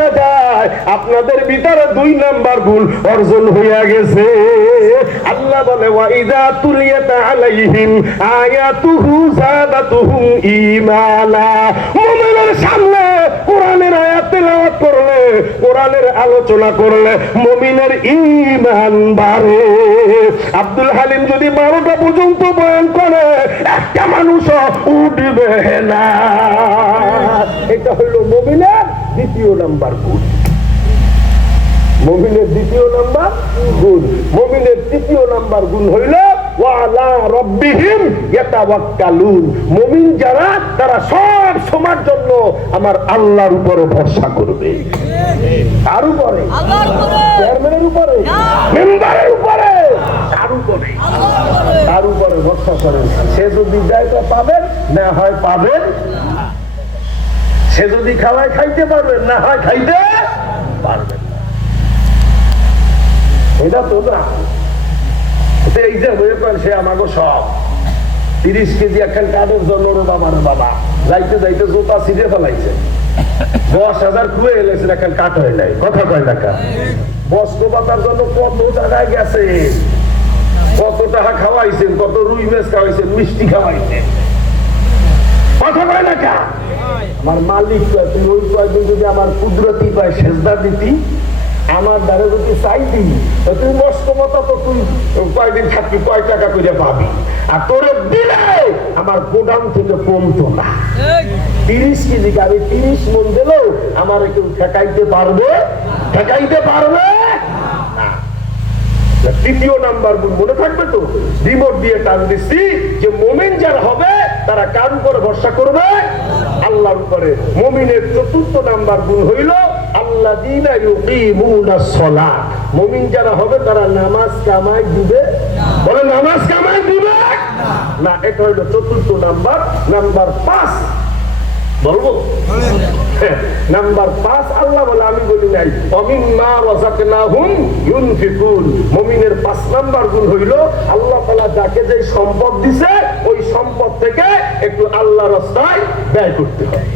বোঝা যায় আপনাদের ভিতরে 2 নাম্বার গুণ অর্জন হইয়া গেছে। আল্লাহ বলে ওয়াইদা তুলিয়াত আলাইহিম আয়াতুহু যাদাতুহুম ঈমানা। মুমিনের সামনে কোরআনের আয়াত তেলাওয়াত করলে, কোরআনের আলোচনা করলে মুমিনের ঈমান বাড়ে। আব্দুল হালিম যদি 12টা পর্যন্ত বয়ান করে একটা মানুষও উঠবে না। এটা হলো মুমিনের 2য় নাম্বার গুণ। মুমিনের 2য় নাম্বার গুণ। মুমিনের 3য় নাম্বার গুণ হইল ওয়ালা রাব্বিহিম ইয়াতাওয়াক্কালুন। মুমিন যারা তারা সব সময়ের জন্য আমার আল্লাহর উপরে ভরসা করবে। কার উপরে? আল্লাহর উপরে। চেয়ারম্যানের উপরে, মেম্বারের উপরে, কার উপরে? কার উপরে ভরসা করেন? সে যদি দেয় তো পাবেন, না হয় পাবেন। সে যদি খাওয়ায় খাইতে পারবেন, না হয় খাইতে পারবেন। এটা তো না। এই যে সে আমাকে সব 30 কেজি একখান কাঠের জন্য বাবার বাবা যাইতে যাইতে জোতা ছিঁড়ে ফেলাইছে। 10,000 খুঁয়ে এলেছেন, একখান কাঠ হয় নাই। কথা কয় টাকা বস্ত্র পাতার জন্য কত জায়গায় গেছে, কত টাকা খাওয়াইছেন, কত রুই মাছ খাওয়াইছেন, মিষ্টি খাওয়াইছেন। কথা কয় টাকা। আমার মালিক তুই ওই কয়েকদিন যদি আমার কুদরতি পায় সেজদা দিতি, আমার দ্বারা যদি চাইতি, তুই মস্ত মতো তো তুই কয়েকদিন থাকবি, কয় টাকা করে পাবি। আর তোরে দিলে আমার গোডাউন থেকে কমতো না। 30 কেজি গাড়ি 30 মন দিলেও আমার কেউ ঠেকাইতে পারবে? ঠেকাইতে পারবে না। 3য় নাম্বার গুণ মনে থাকবে তো? রিমোট দিয়ে টান দিচ্ছি যে মুমিন যারা হবে তারা কার উপরে ভরসা করবে? আল্লাহর উপরে। মুমিনের 4র্থ নাম্বার গুণ হইল আল্লাযীনা ইউকিমুনাস সালাহ। মুমিন যারা হবে তারা নামাজ কামাই দিবে। বলে নামাজ কামাই দিবে না। এটা হইল 4র্থ নাম্বার। নাম্বার 5 বলবো? নাম্বার 5 আল্লাহ বলে, আমি বলি নাই, অমিম্মা রাযাকনাহুম ইউনফিকুন। মুমিনের 5 নাম্বার গুণ হইল আল্লাহ তাআলা যাকে যে সম্পদ দিছে ওই সম্পদ থেকে একটু আল্লাহর রাস্তায় ব্যয় করতে হবে।